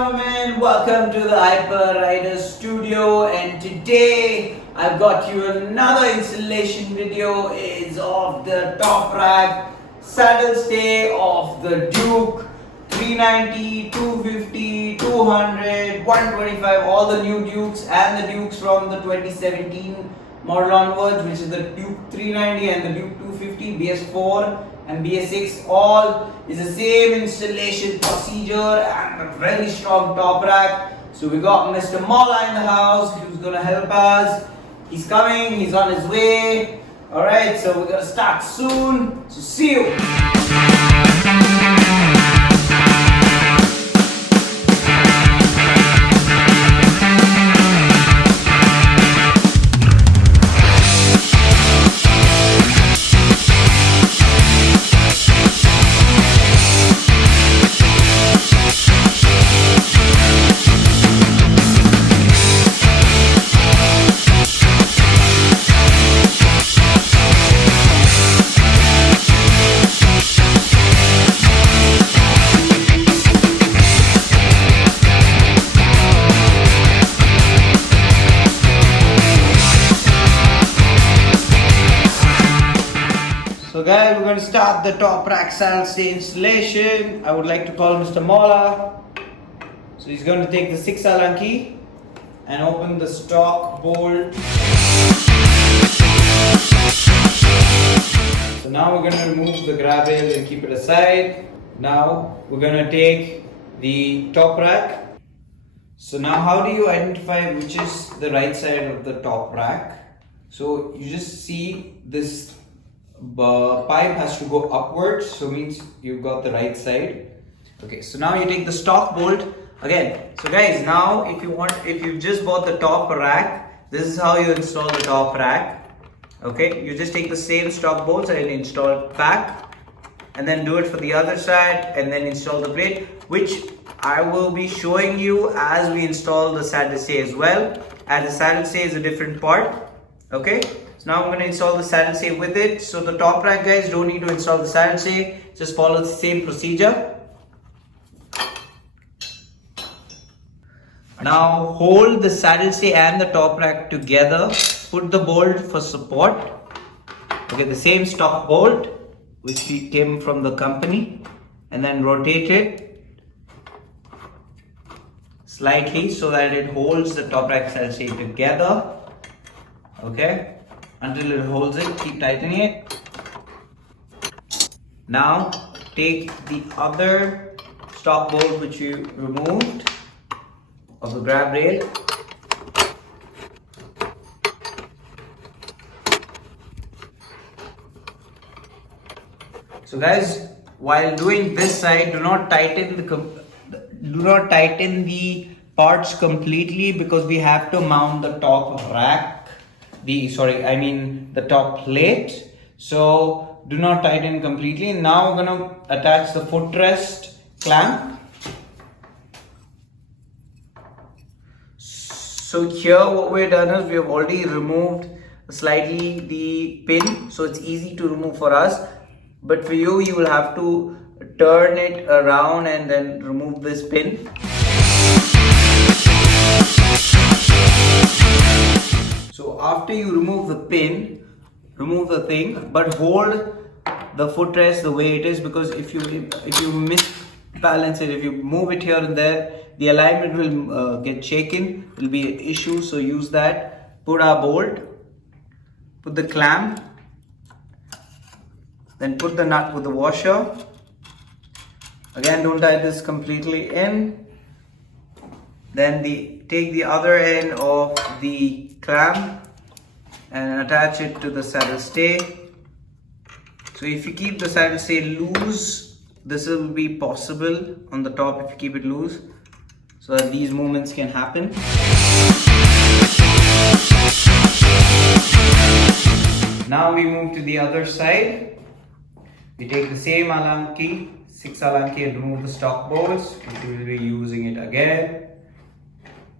gentlemen, welcome to the Hyperrider studio, and today I've got you another installation video. Is of the TopRack Saddle Stay of the Duke 390, 250, 200, 125, all the new Dukes and the Dukes from the 2017 model onwards, which is the Duke 390 and the Duke 250, BS4 and BS6, all is the same installation procedure and a very strong top rack. So we got Mr. Mala in the house who's gonna help us. He's coming, he's on his way. Alright, so we're gonna start soon. So see you. So guys, we're going to start the TopRack Saddle Stay installation. I would like to call Mr. Mala. So he's going to take the 6 Allen key and open the stock bolt. So now we're going to remove the grab rail and keep it aside. Now we're going to take the top rack. So now how do you identify which is the right side of the top rack? So you just see this pipe has to go upwards, so means you've got the right side. Okay, so now you take the stock bolt again. So guys, now if you've just bought the top rack, this is how you install the top rack. Okay, you just take the same stock bolts and install it back, and then do it for the other side and then install the plate, which I will be showing you as we install the saddle stay as well, as the saddle stay is a different part. Okay, so now I'm going to install the saddle stay with it. So the top rack guys don't need to install the saddle stay, just follow the same procedure. Now hold the saddle stay and the top rack together, put the bolt for support. Okay, the same stock bolt which came from the company, and then rotate it slightly so that it holds the top rack saddle stay together. Okay, until it holds it, keep tightening it. Now take the other stock bolt which you removed of the grab rail. So guys, while doing this side, do not tighten the parts completely, because we have to mount the top rack. The top plate. So do not tighten completely. Now we're gonna attach the footrest clamp. So here what we've done is we have already removed slightly the pin, so it's easy to remove for us. But for you, you will have to turn it around and then remove this pin. So after you remove the pin, remove the thing, but hold the footrest the way it is, because if you misbalance it, if you move it here and there, the alignment will get shaken, it will be an issue. So use that. Put our bolt, put the clamp, then put the nut with the washer. Again, don't tie this completely in. Then take the other end of the clamp and attach it to the saddle stay. So if you keep the saddle stay loose, this will be possible on the top if you keep it loose, so that these movements can happen. Now we move to the other side. We take the same Allen key, 6 Allen key, and remove the stock bolts, which we will be using it again.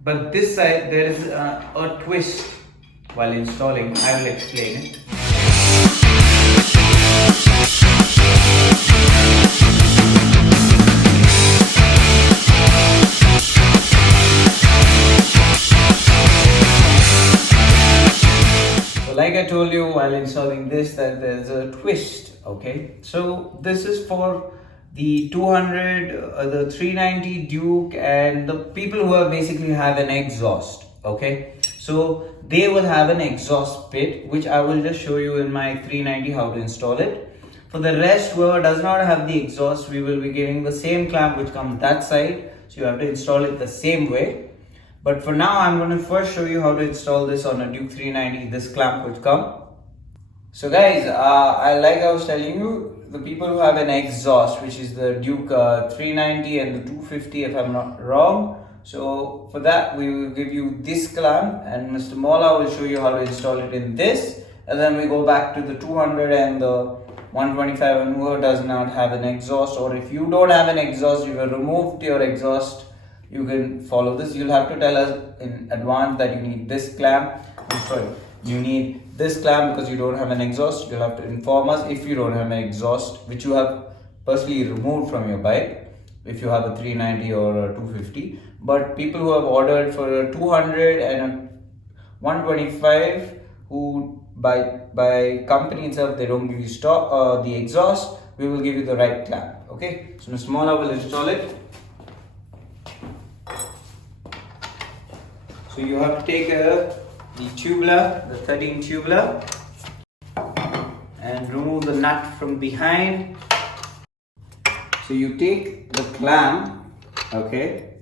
But this side there is a twist while installing. I will explain it. I told you while installing this, that there's a twist. Okay, so this is for the 200, the 390 Duke, and the people who basically have an exhaust. Okay, so they will have an exhaust pit, which I will just show you in my 390 how to install it. For the rest, whoever does not have the exhaust, we will be giving the same clamp which comes that side, so you have to install it the same way. But for now, I'm going to first show you how to install this on a Duke 390, this clamp which come. So guys, like I was telling you, the people who have an exhaust, which is the Duke 390 and the 250 if I'm not wrong. So for that, we will give you this clamp, and Mr. Mola will show you how to install it in this. And then we go back to the 200 and the 125, and whoever does not have an exhaust, or if you don't have an exhaust, you have removed your exhaust, you can follow this. You'll have to tell us in advance that you need this clamp. You need this clamp because you don't have an exhaust. You'll have to inform us if you don't have an exhaust, which you have personally removed from your bike, if you have a 390 or a 250. But people who have ordered for a 200 and a 125, who by company itself they don't give you stock the exhaust, we will give you the right clamp. Okay, so Mr. Mola will install it. So you have to take the tubular, the 13 tubular, and remove the nut from behind. So you take the clamp, okay,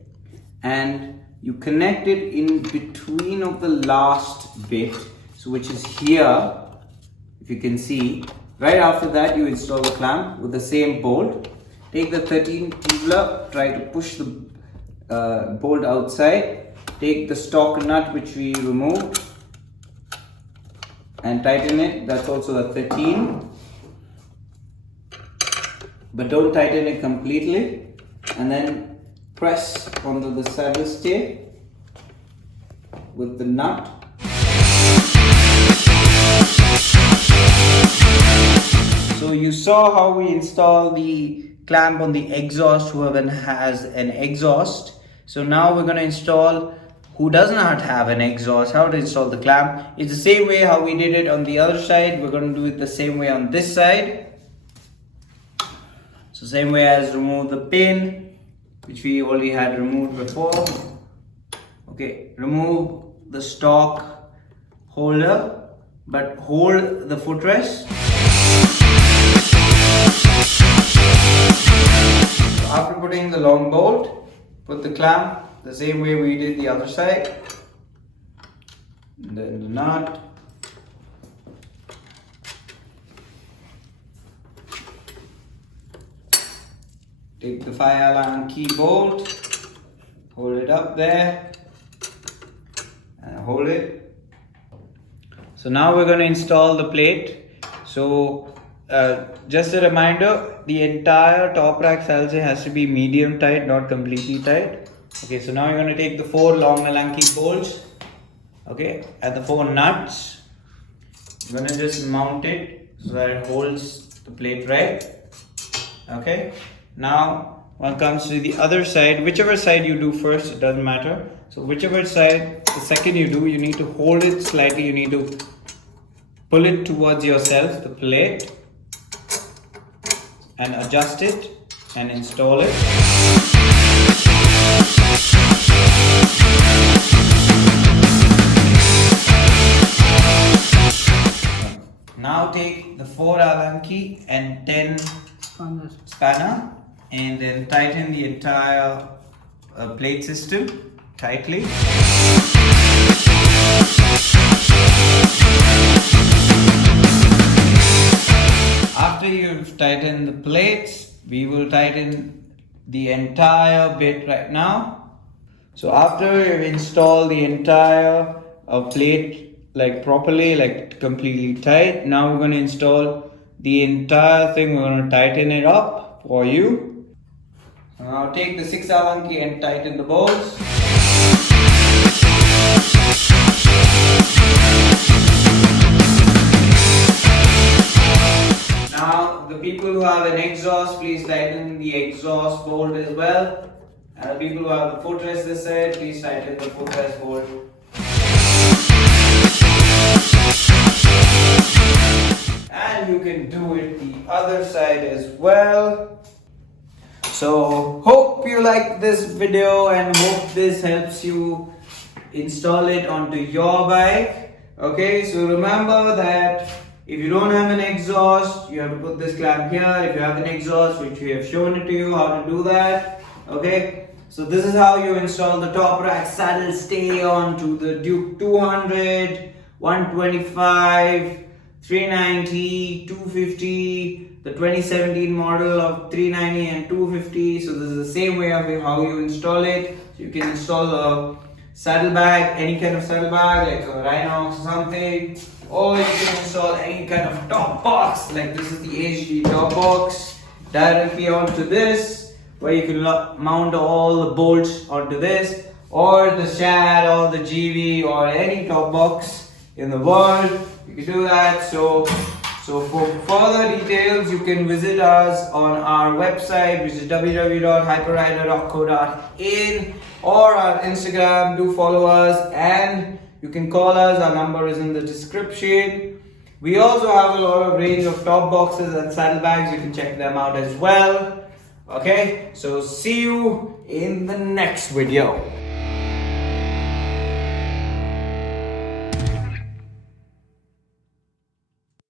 and you connect it in between of the last bit, so which is here, if you can see. Right after that, you install the clamp with the same bolt. Take the 13 tubular, try to push the bolt outside. Take the stock nut which we removed and tighten it. That's also a 13, but don't tighten it completely. And then press onto the saddle stay with the nut. So you saw how we install the clamp on the exhaust, whoever has an exhaust. So now we're going to install who does not have an exhaust, how to install the clamp. It's the same way how we did it on the other side. We're going to do it the same way on this side. So same way as remove the pin, which we already had removed before. Okay, remove the stock holder, but hold the footrest. So after putting the long bolt, put the clamp the same way we did the other side, and then the nut, take the 5 Allen key bolt, hold it up there and hold it. So now we're going to install the plate. So just a reminder, the entire TopRack Saddle Stay has to be medium tight, not completely tight. Okay, so now you're going to take the 4 long Allen key bolts, okay, and the 4 nuts. You're going to just mount it so that it holds the plate right. Okay, now when it comes to the other side, whichever side you do first, it doesn't matter. So whichever side, the second you do, you need to hold it slightly, you need to pull it towards yourself, the plate, and adjust it and install it. Now take the 4 Allen key and 10 spanner and then tighten the entire plate system tightly. After you've tightened the plates, we will tighten the entire bit right now. So after you've installed the entire plate like properly, like completely tight, now we're going to install the entire thing. We're going to tighten it up for you. So now take the 6 Allen key and tighten the bolts. Now the people who have an exhaust, please tighten the exhaust bolt as well. And the people who have the footrest this side, please tighten the footrest bolt. other side as well. So hope you like this video and hope this helps you install it onto your bike. Okay, so remember that if you don't have an exhaust, you have to put this clamp here. If you have an exhaust, which we have shown it to you how to do that. Okay, so this is how you install the TopRack Saddle Stay onto the Duke 200, 125, 390, 250, the 2017 model of 390 and 250. So this is the same way of how you install it. So you can install a saddlebag, any kind of saddlebag like a Rhinox or something, or you can install any kind of top box like this is the HD top box directly onto this, where you can mount all the bolts onto this, or the Shad or the GV or any top box in the world. You can do that. So for further details, you can visit us on our website, which is www.hyperrider.co.in, or our Instagram. Do follow us, and you can call us. Our number is in the description. We also have a lot of range of top boxes and saddlebags. You can check them out as well. Okay, so see you in the next video.